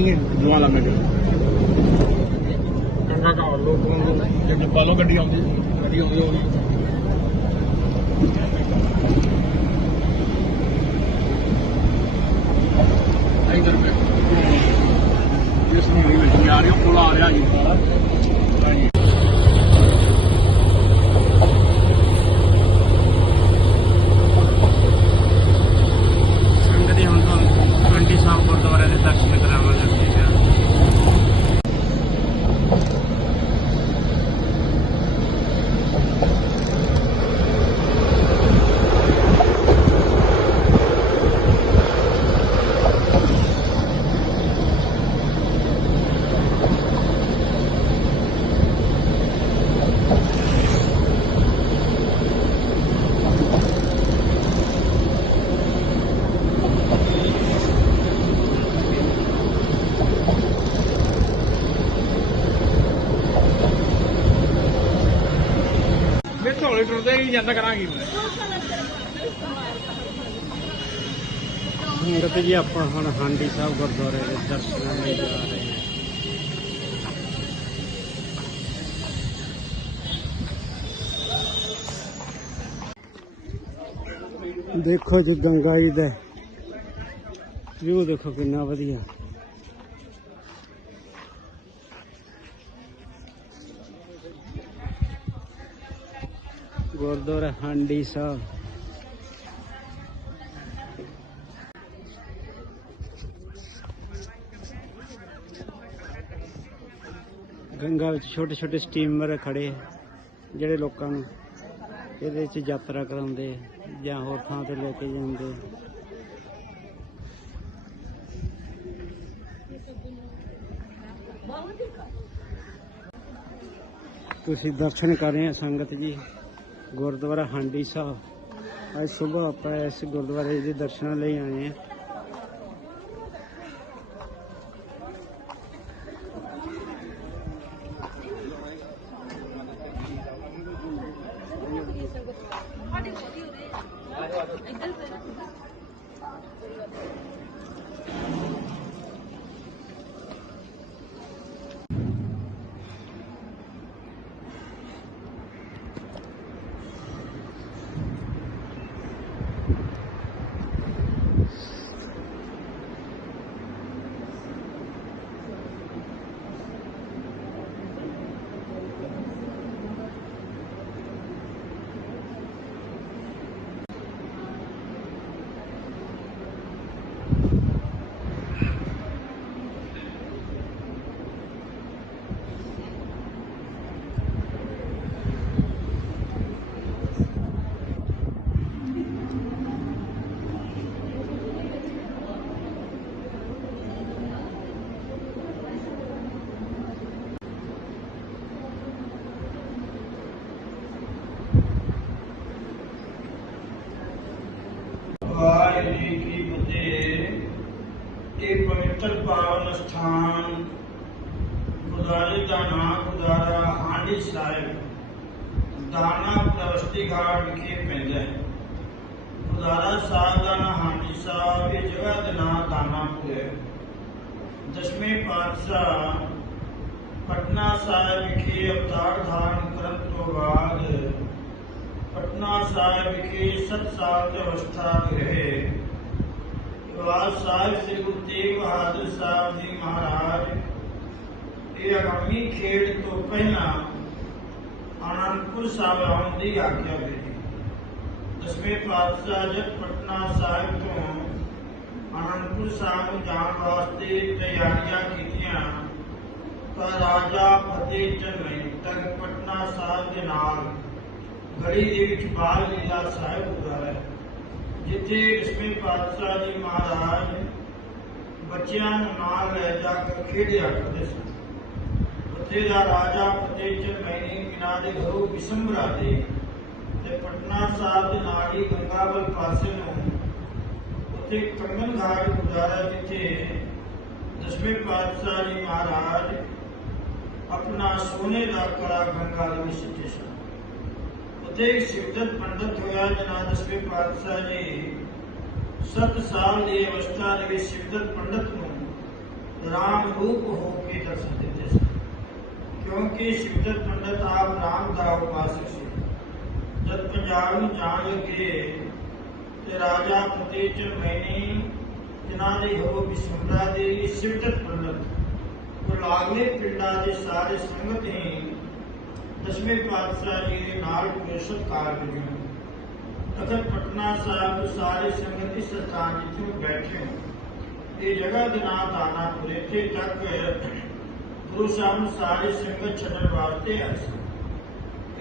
ਨਹੀਂ ਹੈ ਦੁਆ ਲੰਘ ਕੇ ਕੰਗਾ ਕਾ ਲੋਕ ਵਾਂਗੂ ਜੇ ਡੱਬਾ ਲੋ ਗੱਡੀ ਆਉਂਦੀ। ਗੱਡੀ ਆਉਂਦੀ ਹੋਣੀ ਇਧਰ ਪੇ ਇਸ ਨੂੰ ਨਹੀਂ ਆ ਰਹੀ ਕੋਲ ਆ ਰਿਹਾ ਜੀ ਹਾਂਜੀ ਸੰਗਤ ਦੇ ਹੁਣ ਤੋਂ ਕੰਡੀ ਸਾਹਿਬ ਗੁਰਦੁਆਰੇ ਦੇ ਦਰਸ਼ਨ ਕਰਾਵਾਂਗੇ ਅੱਗੇ ਜਾ ਕੇ। ਮੈਂ ਢੋਲੇ ਜਾਂਦਾ ਕਰਾਂਗੀ ਸੰਗਤ ਜੀ ਆਪਾਂ ਹੁਣ ਹਾਂਡੀ ਸਾਹਿਬ ਗੁਰਦੁਆਰੇ ਦੇ ਦਰਸ਼ਨਾਂ ਲਈ ਜਾ ਰਹੇ ਹਾਂ। ਦੇਖੋ ਜੀ ਗੰਗਾਈ ਦਾ। ਵਿਊ ਦੇਖੋ ਕਿੰਨਾ ਵਧੀਆ। ਗੁਰਦੁਆਰਾ ਹਾਂਡੀ ਸਾਹਿਬ। ਗੰਗਾ ਵਿੱਚ ਛੋਟੇ ਛੋਟੇ ਸਟੀਮਰ ਖੜੇ ਜਿਹੜੇ ਲੋਕਾਂ ਨੂੰ ਇਹਦੇ ਵਿੱਚ ਯਾਤਰਾ ਕਰਾਉਂਦੇ ਜਾਂ ਹੋਰ ਥਾਂ ਤੇ ਲੈ ਕੇ ਜਾਂਦੇ ਤੁਸੀਂ ਦਰਸ਼ਨ ਕਰ ਰਹੇ ਹੋ ਸੰਗਤ ਜੀ। ਗੁਰਦੁਆਰਾ ਹਾਂਡੀ ਸਾਹਿਬ। ਅੱਜ ਸਵੇਰ ਆਪਾਂ ਇਸ ਗੁਰਦੁਆਰੇ ਦੇ ਦਰਸ਼ਨਾਂ ਲਈ ਆਏ ਹਾਂ। खान का नाम गुजारा हांडी साहेब, दाना प्रवस्ती घाट विखे है। गुजारा साहब का दाना हांडी साहब, ये जगह दना दाना पूरे दसवें पातशाह पटना साहेब विखे अवतार धारण करने तो बाद पटना साहेब विखे सत साल की अवस्था रहे। 7 ਸਾਲ ਦੀ ਅਵਸਥਾ ਦੇ ਰਹੇ ਵਾਸ ਸਾਹਿਬ ਸ੍ਰੀ ਗੁਰੂ ਤੇਗ ਬਹਾਦਰ ਸਾਹਿਬ ਜੀ ਮਹਾਰਾਜ ਇਹ ਅਗਾਮੀ ਖੇਡ ਤੋਂ ਪਹਿਲਾਂ ਆਨੰਦਪੁਰ ਸਾਹਿਬ ਆਉਣ ਦੀ ਆਗਿਆ ਦਿੱਤੀ ਦਸਵੇਂ ਪਾਤਸ਼ਾਹ ਜਦ ਪਟਨਾ ਸਾਹਿਬ ਤੋਂ ਆਨੰਦਪੁਰ ਸਾਹਿਬ ਨੂੰ ਜਾਣ ਵਾਸਤੇ ਤਿਆਰੀਆਂ ਕੀਤੀਆਂ ਤਾਂ ਰਾਜਾ ਫਤਿਹ ਚੰਦ ਨੇ ਤੱਕ ਪਟਨਾ ਸਾਹਿਬ ਦੇ ਨਾਲ ਗੜੀ ਦੇ ਵਿੱਚ ਬਾਲ ਲੀਲਾ ਸਾਹਿਬ ਗੁਰਦੁਆਰਾ ਹੈ ਜਿੱਥੇ ਦਸਵੇਂ ਪਾਤਸ਼ਾਹ ਜੀ ਮਹਾਰਾਜ ਬੱਚਿਆਂ ਨੂੰ ਨਾਲ ਲੈ ਜਾ ਕੇ ਖੇਡਿਆ ਕਰਦੇ ਸਨ। ਉੱਥੇ ਦਾ ਰਾਜਾ ਫਤਿਹ ਚੰਦ ਮੈਨੀ ਮਿਨਾ ਦੇ ਘਰੋਂ ਵਿਸੰਬਰਾ ਦੇ ਤੇ ਪਟਨਾ ਸਾਹਿਬ ਦੇ ਨਾਲ ਹੀ ਗੰਗਾਵਲ ਪਾਸੇ ਨੂੰ ਉੱਥੇ ਕੰਗਨ ਘਾਟ ਗੁਰਦੁਆਰਾ ਜਿੱਥੇ ਦਸਵੇਂ ਪਾਤਸ਼ਾਹ ਜੀ ਮਹਾਰਾਜ ਆਪਣਾ ਸੋਨੇ ਦਾ ਕੜਾ ਗੰਗਾ ਦੇ ਵਿੱਚ ਸਿੱਟੇ ਸਨ ਉੱਥੇ ਇੱਕ ਸਿਵਦਤ ਪੰਡਤ ਹੋਇਆ ਜਨਾਬ ਦਸਵੇਂ ਪਾਤਸ਼ਾਹ ਜੀ 7 ਸਾਲ ਦੀ ਅਵਸਥਾ ਦੇ ਵਿੱਚ ਸਿਵਦਤ ਪੰਡਤ ਨੂੰ ਰਾਮ ਰੂਪ ਹੋ ਕੇ ਦਰਸ਼ਨ ਦਿੱਤੇ ਸੀ ਕਿਉਂਕਿ ਸ਼ਿਵਦਰ ਪੰਡਤ ਆਪ ਰਾਮ ਦਾ ਉਪਾਸਕ ਸੀ ਜਦ ਪੰਜਾਬ ਨੂੰ ਜਾਣ ਲੱਗੇ ਤੇ ਰਾਜਾ ਫਤਿਹ ਚੰਦ ਮੈਨੀ ਜਿਨ੍ਹਾਂ ਦੇ ਹੋ ਬਿਸ਼ਮਰਾ ਦੇ ਸ਼ਿਵਦਰ ਪੰਡਤ ਉਹ ਲਾਗਲੇ ਪਿੰਡਾਂ ਦੇ ਸਾਰੇ ਸੰਗਤ ਹੀ ਦਸਵੇਂ ਪਾਤਸ਼ਾਹ ਜੀ ਦੇ ਨਾਲ ਪ੍ਰੇਸ਼ਤ ਕਾਰ ਵਜੋਂ ਤਖਤ ਪਟਨਾ ਸਾਹਿਬ ਸਾਰੇ ਸੰਗਤ ਇਸ ਸਥਾਨ ਜਿੱਥੇ ਬੈਠੇ ਹੋ ਇਹ ਜਗ੍ਹਾ ਦੇ ਨਾਮ ਦਾਨਾਪੁਰ, ਇੱਥੇ ਤੱਕ ਗੁਰੂ ਸਾਹਿਬ ਨੂੰ ਸਾਰੇ ਸੰਗਤ ਛੱਡਣ ਵਾਸਤੇ ਆਏ ਸੀ।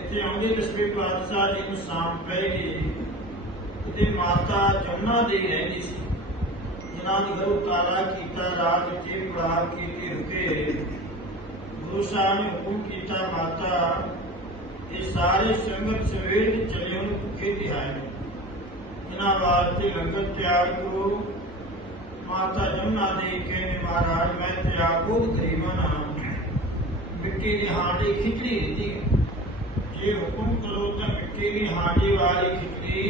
ਇੱਥੇ ਆਉਂਦੇ ਦਸਵੇਂ ਪਾਤਸ਼ਾਹ ਜੀ ਨੂੰ ਸ਼ਾਮ ਪੈ ਗਈ। ਤੇ ਮਾਤਾ ਜਮਨਾ ਦੇ ਰਹਿੰਦੀ ਸੀ। ਜਿਨ੍ਹਾਂ ਨੇ ਘਰੋਂ ਤਾਰਾ ਕੀਤਾ ਰਾਤ ਇੱਥੇ ਪ੍ਰਾਰ ਕੀਤੀ ਰੁਕੇ गोस्वामी गीता माता, ये सारे संगत सवेद चले उनके दिहाए जनाबाद के लंगर त्याग को माता जमुना देवी कहने, महाराज, मैं तेरा को गरीबा नाम मिट्टी की हांडी खिचड़ी दी ये हुक्म करो तो मिट्टी की हांडी वाली खिचड़ी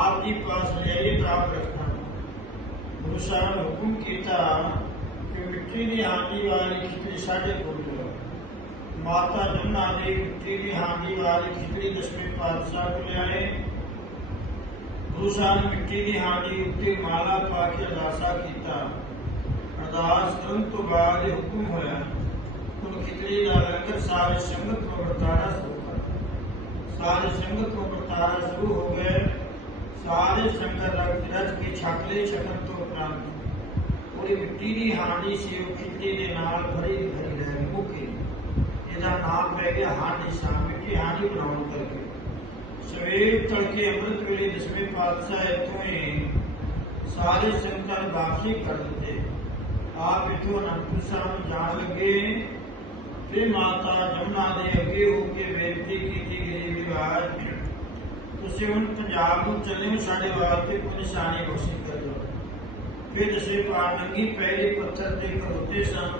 आपके पास ले तो आप रखना गुरु साहब हुक्म किया मिट्टी ने हाथी वाली खिचड़ी साढ़े बोलो माता जमुना ने मिट्टी ने हाथी वाली खिचड़ी दसवें पातशाह को लिया है भूषण मिट्टी ने हाथी उत्ते माला पा के अदासा किया अरदास तुरंत तो बाद हुक्म होया तुम खिचड़ी का लंगर सारे संगत को बरताना शुरू कर। सारे संगत को बरताना शुरू हो गए। सारे संगत रज के छाकले छकन तो प्रांत ਹੋ ਗਏ ਸਾਰੇ ਸੰਗਤ ਰਜ ਰਜ ਕੇ ਛਕ ਲਈ ਛਕਣ ਤੋਂ ਉਪਰੰਤ ਉਹਦੀ ਮਿੱਟੀ ਦੀ ਹਾਂਡੀ ਸੀ ਉਹ ਖਿਚੜੀ ਦੇ ਨਾਲ ਭਰੀ ਭਰੀ ਰਹਿ ਮੁੱਕੀ ਇਹਦਾ ਨਾਮ ਪੈ ਗਿਆ ਹਾਂਡੀ ਸਾਹਿਬ ਮਿੱਟੀ ਹਾਂਡੀ ਬਣਾਉਣ ਕਰਕੇ ਸਵੇਰ ਤੜਕੇ ਅੰਮ੍ਰਿਤ ਵੇਲੇ ਦਸਵੇਂ ਪਾਤਸ਼ਾਹ ਇੱਥੋਂ ਹੀ ਸਾਰੇ ਸੰਗਤਾਂ ਨੂੰ ਵਾਪਸੀ ਕਰ ਦਿੱਤੇ ਆਪ ਇੱਥੋਂ ਅਨੰਦਪੁਰ ਸਾਹਿਬ ਨੂੰ ਜਾਣ ਲੱਗੇ ਫਿਰ ਮਾਤਾ ਜਮਨਾ ਦੇ ਅੱਗੇ ਹੋ ਕੇ ਬੇਨਤੀ ਕੀਤੀ ਗਈ ਵਿਵਾਜ ਤੁਸੀਂ ਹੁਣ ਪੰਜਾਬ ਨੂੰ ਚੱਲੇ ਹੋ ਸਾਡੇ ਵਾਸਤੇ ਕੋਈ ਨਿਸ਼ਾਨੀ ਘੋਸ਼ਿਤ ਕਰ ਦਿਓ ਫਿਰ ਦਸਵੇਂ ਪਾਰ ਨੰਗੀ ਪਹਿਲੇ ਪੱਥਰ ਤੇ ਖੜੋਤੇ ਸਨ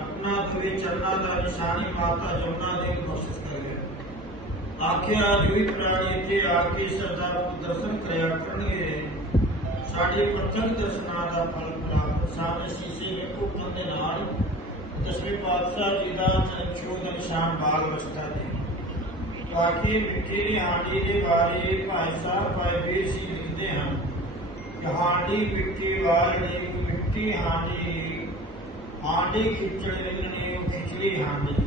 ਆਪਣਾ ਦੁਵੇ ਚਰਨਾਂ ਦਾ ਨਿਸ਼ਾਨੀ ਮਾਤਾ ਜਮਨਾ ਦੇ ਘੋਸ਼ਿਤ ਕਰ ਗਏ ਆਖਿਆ ਜੁਈ ਪ੍ਰਾਣੀ ਇੱਥੇ ਆ ਕੇ ਸਰਦਾਰ ਨੂੰ ਦਰਸ਼ਨ ਕਰਿਆ ਕਰਨਗੇ ਸਾਡੇ ਪ੍ਰਥਮ ਦਰਸ਼ਨਾਂ ਦਾ ਫਲ ਪ੍ਰਾਪਤ ਸਾਹਮਣੇ ਸ਼ੀਸ਼ੇ ਵੇਖੋ ਕੰਦੇ ਨਾਲ ਦਸਵੇਂ ਪਾਤਸ਼ਾਹ ਜੀ ਦਾ ਚਰਨਛੋਹ ਦਾ ਨਿਸ਼ਾਨ ਬਾਲ ਅਵਸਥਾ ਦੇ ਬਾਕੀ ਮਿੱਟੀ ਦੀ ਹਾਂਡੀ ਦੇ ਬਾਰੇ ਭਾਈ ਸਾਹਿਬ ਭਾਈ ਵੀਰ ਸਿੰਘ ਲਿਖਦੇ ਹਨ ढांडी पिट्टी बाजनी मिट्टी हांडी। हांडी खिचड़ लिंगनी खिचड़ी हांडी।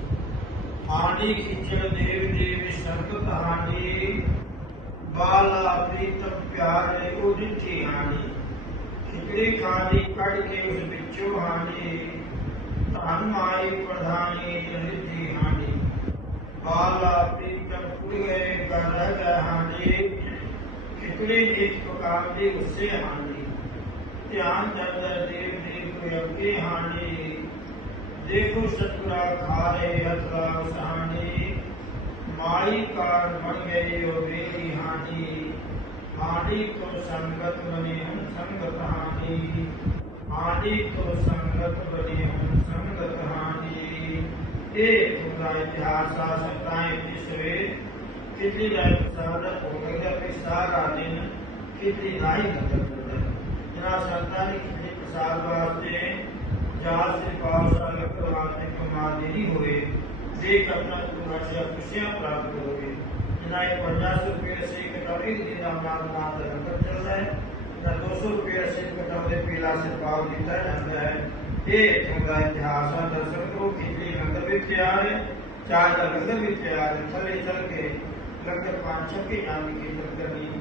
हांडी खिचड़ देव देव शरबत हांडी। बाला प्रीतम प्यारे उदिठी हांडी। खिचड़ी खानी कड़ के उस बिचू हांडी। धन माई प्रधानी रिद्धि हांडी। बाला प्रीतम पूरी गए कर हांडी। खिचड़ी जीत ਹਾਂਡੀ ਖਿਚੜੀ ਇੱਕ ਪ੍ਰਕਾਰ ਦੀ ਉਸੇ ਹਾਂਡੀ ਧਿਆਨ ਚੰਦਰ ਦੇਵ ਦੇਵ ਕੋਈ ਅੱਗੇ ਹਾਂਡੀ ਦੇਖੋ ਸਤਿਗੁਰਾ ਖਾਰੇ ਅਤਰਾ ਸਾਣੀ ਮਾਈ ਕਾਰ ਬਣ ਗਈ ਉਹ ਮੇਰੀ ਹਾਨੀ ਹਾਨੀ ਤੋਂ ਸੰਗਤ ਬਣੀ ਹੁਣ ਸੰਗਤ ਹਾਨੀ ਹਾਨੀ ਤੋਂ ਸੰਗਤ ਬਣੀ ਹੁਣ ਸੰਗਤ ਹਾਨੀ ਇਹ ਤੁਹਾਡਾ ਇਤਿਹਾਸ ਆ ਸਤਾਏ ਪਿਛਵੇ ਕਿਤੇ ਦਾ ਪ੍ਰਸਾਦ ਹੋ ਗਿਆ ਕਿ ਸਾਰਾ ਦਿਨ ਕਿਤੇ ਰਾਈ इब्तदाई मतलब जनाब सरकार के प्रसार वास्ते जहाज़ से पास अलग करवाने के मादेरी हुए। देख अपना तुम्हारा खुशियाँ प्राप्त करोगे? जनाए पचास रुपये से कटोरी दिन अमरान नाम निरंतर चल रहा है। ना दो सौ रुपये से कटोरे पीला से पाव जीता जाता है। ये हमारा इतिहास दर्शक को खिचड़ी लंगर भी तैयार है। चाय का लंगर भी तैयार है। चले चल के लंगर पाँच छः के जाने की लंगर नहीं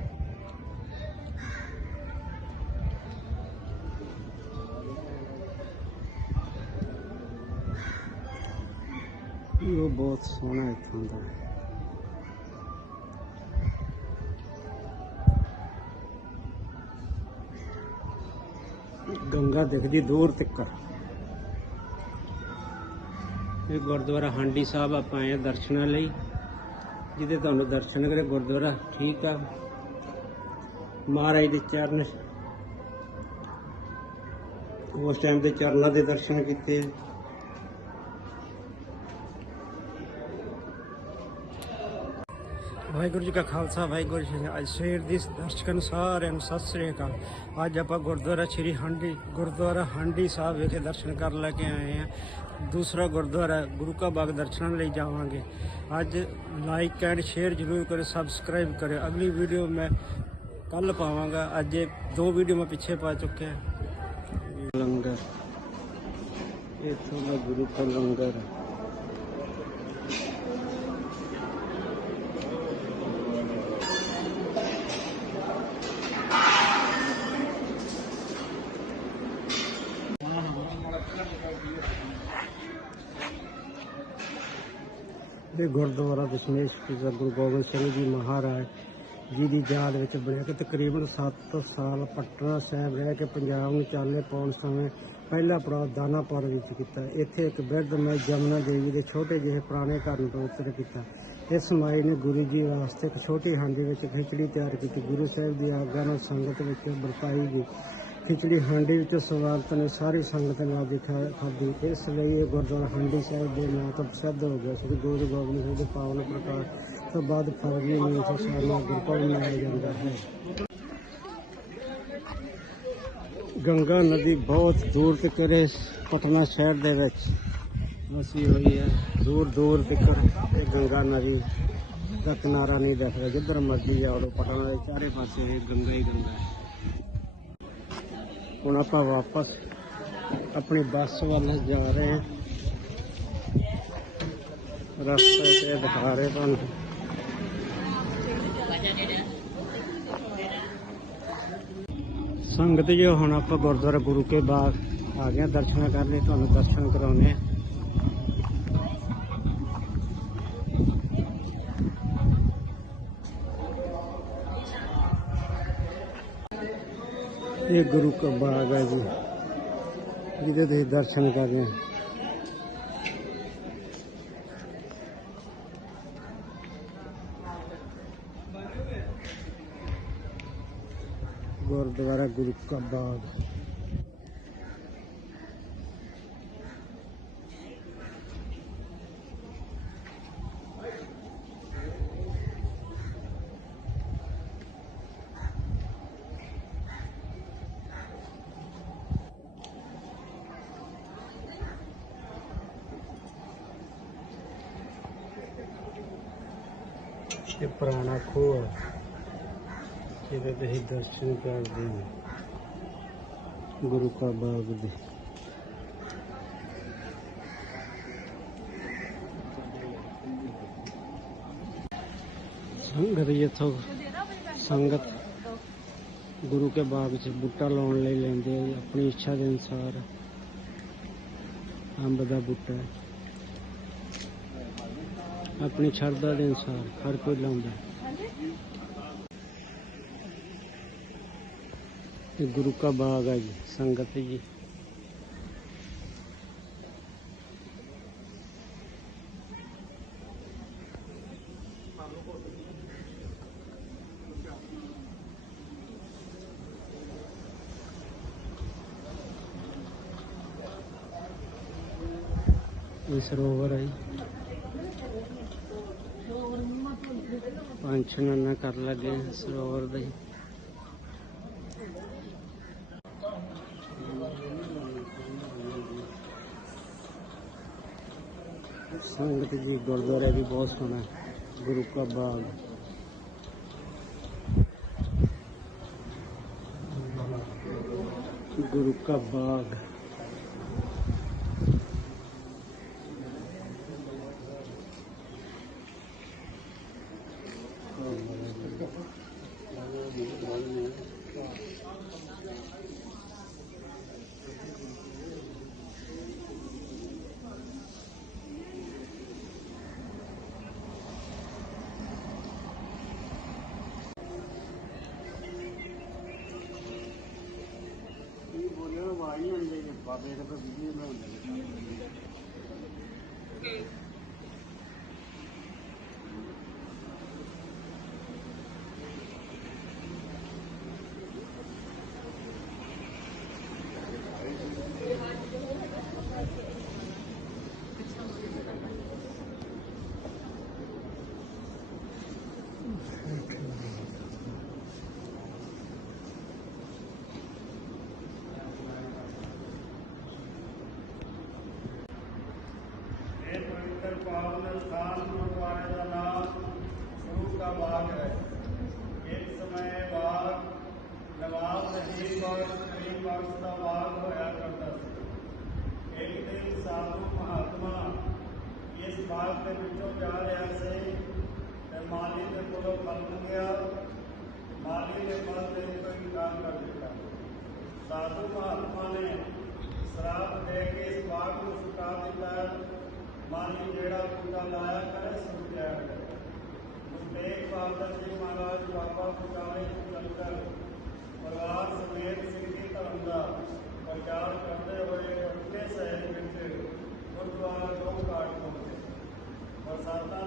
ਉਹ ਬਹੁਤ ਸੋਹਣਾ ਇੱਥੋਂ ਦਾ ਗੰਗਾ ਦਿਖਦੀ ਦੂਰ ਤੱਕ। ਇਹ ਗੁਰਦੁਆਰਾ ਹਾਂਡੀ ਸਾਹਿਬ, ਆਪਾਂ ਆਏ ਹਾਂ ਦਰਸ਼ਨਾਂ ਲਈ। ਜਿਹਦੇ ਤੁਹਾਨੂੰ ਦਰਸ਼ਨ ਕਰੇ, ਗੁਰਦੁਆਰਾ ਠੀਕ ਆ। ਮਹਾਰਾਜ ਦੇ ਚਰਨ। ਉਸ ਟਾਈਮ ਦੇ ਚਰਨਾਂ ਦੇ ਦਰਸ਼ਨ ਕੀਤੇ। ਵਾਹਿਗੁਰੂ ਜੀ ਕਾ ਖਾਲਸਾ, ਵਾਹਿਗੁਰੂ ਜੀ ਅੱਜ ਸਵੇਰ ਦੀ ਦਰਸ਼ਕਾਂ ਨੂੰ ਸਾਰਿਆਂ ਨੂੰ ਸਤਿ ਸ੍ਰੀ ਅਕਾਲ। ਅੱਜ ਆਪਾਂ ਗੁਰਦੁਆਰਾ ਸ਼੍ਰੀ ਹਾਂਡੀ, ਗੁਰਦੁਆਰਾ ਹਾਂਡੀ ਸਾਹਿਬ ਵਿਖੇ ਦਰਸ਼ਨ ਕਰਨ ਲੈ ਕੇ ਆਏ ਹਾਂ। ਦੂਸਰਾ ਗੁਰਦੁਆਰਾ ਗੁਰੂ ਕਾ ਬਾਗ ਦਰਸ਼ਨਾਂ ਲਈ ਜਾਵਾਂਗੇ। ਅੱਜ ਲਾਈਕ ਐਂਡ ਸ਼ੇਅਰ ਜ਼ਰੂਰ ਕਰੇ ਸਬਸਕ੍ਰਾਈਬ ਕਰੇ ਅਗਲੀ ਵੀਡੀਓ ਮੈਂ ਕੱਲ ਪਾਵਾਂਗਾ। ਅੱਜ ਇਹ ਦੋ ਵੀਡੀਓ ਮੈਂ ਪਿੱਛੇ ਪਾ ਚੁੱਕਿਆ ਲੰਗਰ। ਇੱਥੋਂ ਦਾ ਗੁਰੂ ਕਾ ਲੰਗਰ ਗੁਰਦੁਆਰਾ ਦਸ਼ਮੇਸ਼ ਪੂਜਾ ਗੁਰੂ ਗੋਬਿੰਦ ਸਿੰਘ ਜੀ ਮਹਾਰਾਜ ਜੀ ਦੀ ਯਾਦ ਵਿੱਚ ਬਣਿਆ ਕਿ ਤਕਰੀਬਨ 7 ਸਾਲ ਪਟਨਾ ਸਾਹਿਬ ਰਹਿ ਕੇ ਪੰਜਾਬ ਨੂੰ ਚਾਲੇ ਪਾਉਣ ਸਮੇਂ ਪਹਿਲਾ ਪੜਾਅ ਦਾਨਾਪੁਰ ਵਿੱਚ ਕੀਤਾ। ਇੱਥੇ ਇੱਕ ਬਿਰਧ ਮੈਂ ਜਮਨਾ ਦੇਵੀ ਦੇ ਛੋਟੇ ਜਿਹੇ ਪੁਰਾਣੇ ਘਰ ਨੂੰ ਪਵਿੱਤਰ ਕੀਤਾ। ਇਸ ਮਾਈ ਨੇ ਗੁਰੂ ਜੀ ਵਾਸਤੇ ਇੱਕ ਛੋਟੀ ਹਾਂਡੀ ਵਿੱਚ ਖਿਚੜੀ ਤਿਆਰ ਕੀਤੀ। ਗੁਰੂ ਸਾਹਿਬ ਦੀ ਆਗਿਆ ਨਾਲ ਸੰਗਤ ਵਿੱਚ ਵਰਤਾਈ ਗਈ। ਖਿਚੜੀ ਹਾਂਡੀ ਵਿੱਚ ਸਵਾਗਤ ਨੇ ਸਾਰੀ ਸੰਗਤ ਨੇ ਅੱਜ ਖਾ- ਖਾਧੀ। ਇਸ ਲਈ ਇਹ ਗੁਰਦੁਆਰਾ ਹਾਂਡੀ ਸਾਹਿਬ ਦੇ ਨਾਂ ਤੋਂ ਪ੍ਰਸਿੱਧ ਹੋ ਗਿਆ ਸ੍ਰੀ ਗੁਰੂ ਗੋਬਿੰਦ ਸਿੰਘ ਦੇ ਪਾਵਨ ਪ੍ਰਕਾਸ਼ ਤੋਂ ਬਾਅਦ ਫਰਵਰੀ ਨੂੰ ਇਸ ਸਾਲ ਗੁਰਪੁਰਬ ਮਨਾਇਆ ਜਾਂਦਾ ਹੈ। ਗੰਗਾ ਨਦੀ ਬਹੁਤ ਦੂਰ ਤੱਕ ਇਸ ਪਟਨਾ ਸ਼ਹਿਰ ਦੇ ਵਿੱਚ। ਵਸੀ ਹੋਈ ਹੈ ਦੂਰ ਦੂਰ ਤੱਕ ਇਹ ਗੰਗਾ ਨਦੀ ਦਾ ਕਿਨਾਰਾ ਨਹੀਂ ਦਿਖਦਾ ਜਿੱਧਰ ਮਰਜ਼ੀ ਜਾਓ, ਪਟਨਾ ਦੇ ਚਾਰੇ ਪਾਸੇ ਇਹ ਗੰਗਾ ਹੀ ਗੰਗਾ ਹੈ। ਹੁਣ ਆਪਾਂ ਵਾਪਸ ਆਪਣੀ ਬੱਸ ਵੱਲ ਜਾ ਰਹੇ ਹਾਂ। ਰਸਤੇ ਤੇ ਦਿਖਾ ਰਹੇ ਤੁਹਾਨੂੰ। ਸੰਗਤ ਜੀ, ਹੁਣ ਆਪਾਂ ਗੁਰਦੁਆਰਾ ਗੁਰੂ ਕੇ ਬਾਗ ਆ ਗਏ ਹਾਂ। ਦਰਸ਼ਨ ਕਰ ਲਈ ਤੁਹਾਨੂੰ ਦਰਸ਼ਨ ਕਰਾਉਣੇ ਆ ये गुरु का बाग है जी। जिधर तुम दर्शन कर रहे हैं? गुरुद्वारा गुरु का बाग। ये पुराना खूह है ये तो दर्शन कर दी गुरु का बाग दी। संगत ये तो संगत गुरु के बाग से बूटा लाने लेंदे अपनी इच्छा के अनुसार। अंब का बूटा है। ਆਪਣੀ ਸ਼ਰਧਾ ਦੇ ਅਨੁਸਾਰ ਹਰ ਕੋਈ ਲਾਉਂਦਾ ਤੇ ਗੁਰੂ ਕਾ ਬਾਗ ਹੈ ਜੀ, ਸੰਗਤ ਜੀ ਇਹ ਸਰੋਵਰ ਹੈ ਜੀ। ਕਰਨ ਛੇ ਕਰ ਲੱਗੇ ਸਰੋਵਰ ਦੇ। ਸੰਗਤ ਜੀ, ਗੁਰਦੁਆਰਾ ਵੀ ਬਹੁਤ ਸੋਹਣਾ ਗੁਰੂ ਕਾ ਬਾਗ। ਗੁਰੂ ਕਾ ਬਾਗ। ਆਈ ਹੋਣੀ ਚਾਹੀਦੀ ਬਾਬੇ ਦੇ ਵੀਡੀਓ ਬਣਾਉਂਦੇ ਨੇ। संस्थान गुरुद्वारे का नाम गुरु का बाग है एक समय बाग नवाब रहीम और करीम बख्श का बाग होया करता सी एक दिन साधु महात्मा इस बाग के पिछों जा रहा से माली के कोलों फल मंगया माली ने फल देने को इनकार कर दिया साधु महात्मा ने शराब दे के इस बाग को सुखा दिता माली जेड़ा पूजा लाया करे सुख दिया करे। नेक बाबा तो जी महाराज बाबा पुजारी चलकर परिवार समेत सिद्धि धर्म का प्रचार करते हुए अपने शहर में गुरुद्वारा दो घाट पहुँचे बरसाता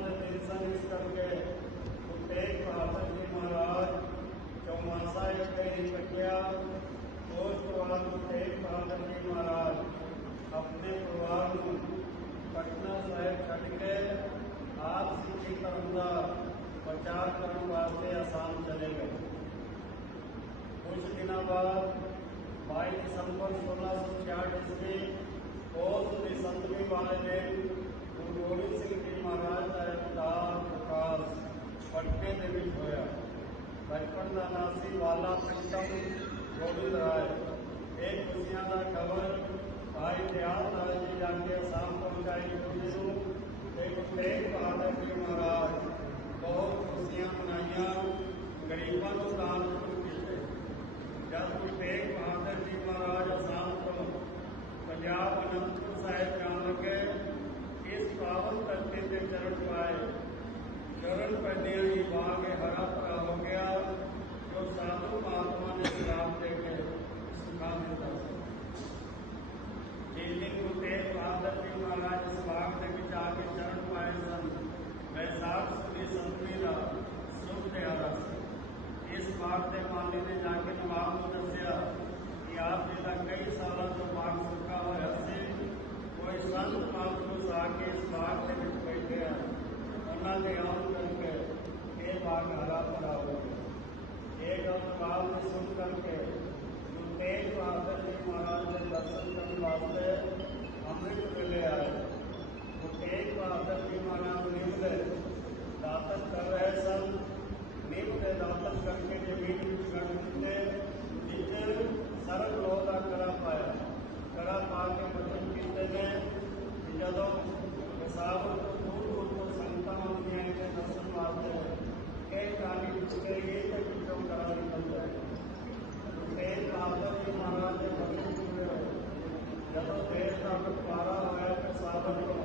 ಪಾರಾಯಣ ಸಾಧಕರು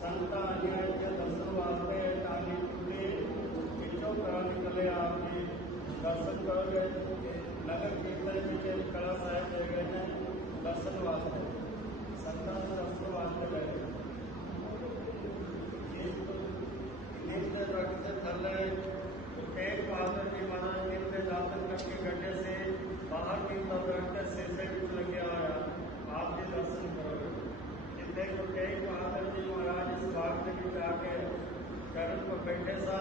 ಸಂತ ಅನ್ಯಾಯಕ್ಕೆ ದರ್ಶನವಾಗದೆ ತಾಗಿಟ್ಟಿದ್ದೆ ಹೆಚ್ಚು ಪ್ರಾಣಿಗಳೇ ಆಗಲಿ ದರ್ಶನಗಳಿಗೆ ನಗರ ಕೀರ್ತನಿಗೆ ಕಳಾ ಸಾಹಿತ್ಯಗಳನ್ನ ದರ್ಶನವಾಗದೆ ಸಂತ ದರ್ಶನವಾಗದೆ रक्त थल एक पात्र की माना इंद्र जातक के गड्ढे से बाहर की तरफ़ से builders are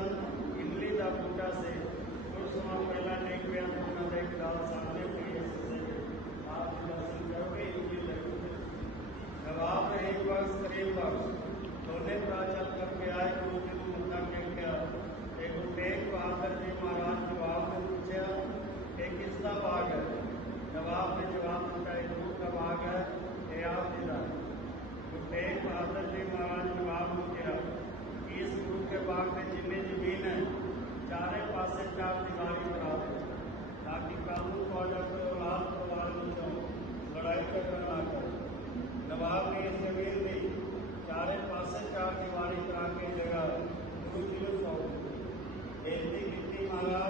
महाराज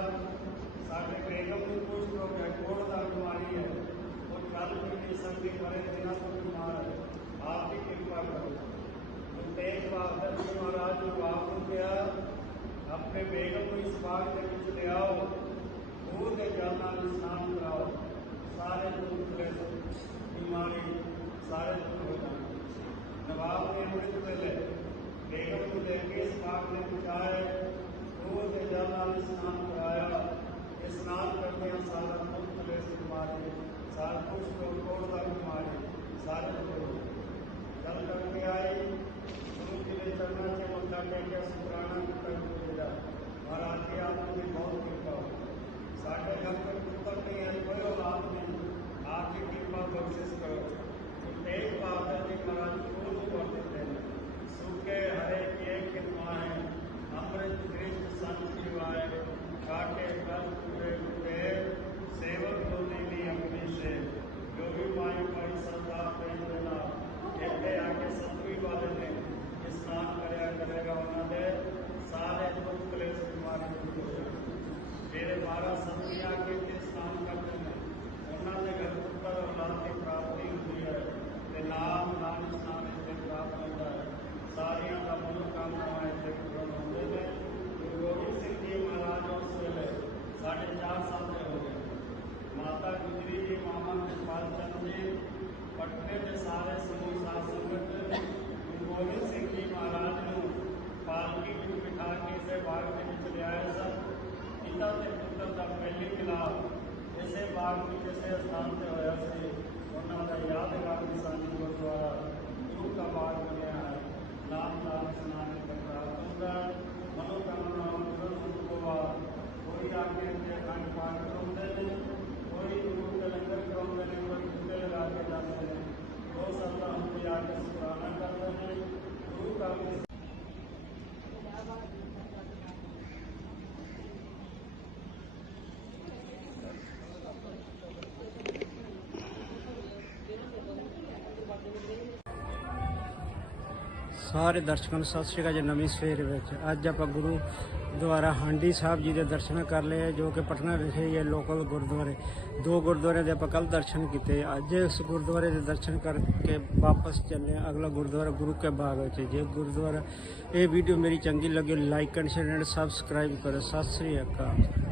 चरणों से मत्था टेके शुक्राना कर भेजा महाराज की आपने बहुत कृपा हो साढ़े घर पर पुस्तक नहीं आई हो आपने आपकी कृपा बख्शिश करो एक बात है कि महाराज फूल कर देते हैं सूखे हरे एक कृपा है अमृत कृष्ण संत की वाय काटे कल हुए हुए सेवक होने की अग्नि से जो भी माई बड़ी श्रद्धा प्रेम देना कहते आगे सतवी वाले ने लगे सारे जो कलेष कुमार मेरे द्वारा संतिया के स्नान करते हैं। उन्होंने घर पुत्र औलाद की प्राप्ति होती है। नाम नाम स्नान इतने प्राप्त होता है। सारिया का मनोकामना इतने पूर्ण होते हैं। गुरु गोबिंद सिंह जी महाराज उस वे साढ़े चार साल के हो गए। माता गुजरी जी मामा गोपाल चंद जी पटने के सारे समूह शासन गुरु गोबिंद सिंह जी महाराज मालवी बिल बिठा के इसे बाग के बीच ले आए सब इतना से पुत्र का पहले खिलाफ ऐसे बाग में जैसे स्थान से होया से उन्होंने यादगार निशानी गुरुद्वारा गुरु का बाग बनाया है, नाम नाम सुनाने कर रहा तुमका मनोकामना पूर्ण हुआ। कोई आगे अंदर खंड पाठ तो करो ਸਾਰੇ ਦਰਸ਼ਕਾਂ ਨੂੰ ਸਤਿ ਸ਼੍ਰੀ ਅਕਾਲ ਜੀ, ਨਵੀਂ ਸਵੇਰ ਵਿੱਚ। ਅੱਜ ਆਪਾਂ ਗੁਰੂ ਦੁਆਰਾ ਹਾਂਡੀ ਸਾਹਿਬ ਜੀ ਦੇ ਦਰਸ਼ਨ ਕਰ ਲਏ ਜੋ ਕਿ ਪਟਨਾ ਵਿਖੇ ਹੀ ਹੈ, ਲੋਕਲ ਗੁਰਦੁਆਰੇ। ਦੋ ਗੁਰਦੁਆਰਿਆਂ ਦੇ ਆਪਾਂ ਕੱਲ ਦਰਸ਼ਨ ਕੀਤੇ। ਅੱਜ ਇਸ ਗੁਰਦੁਆਰੇ ਦੇ ਦਰਸ਼ਨ ਕਰਕੇ ਵਾਪਸ ਚੱਲੇ ਹਾਂ ਅਗਲਾ ਗੁਰਦੁਆਰਾ ਗੁਰੂ ਕੇ ਬਾਗ ਵਿੱਚ ਜੇ। ਗੁਰਦੁਆਰਾ, ਇਹ ਵੀਡੀਓ ਮੇਰੀ ਚੰਗੀ ਲੱਗੇ, like and share and subscribe ਕਰੋ। ਸਤਿ ਸ਼੍ਰੀ ਅਕਾਲ।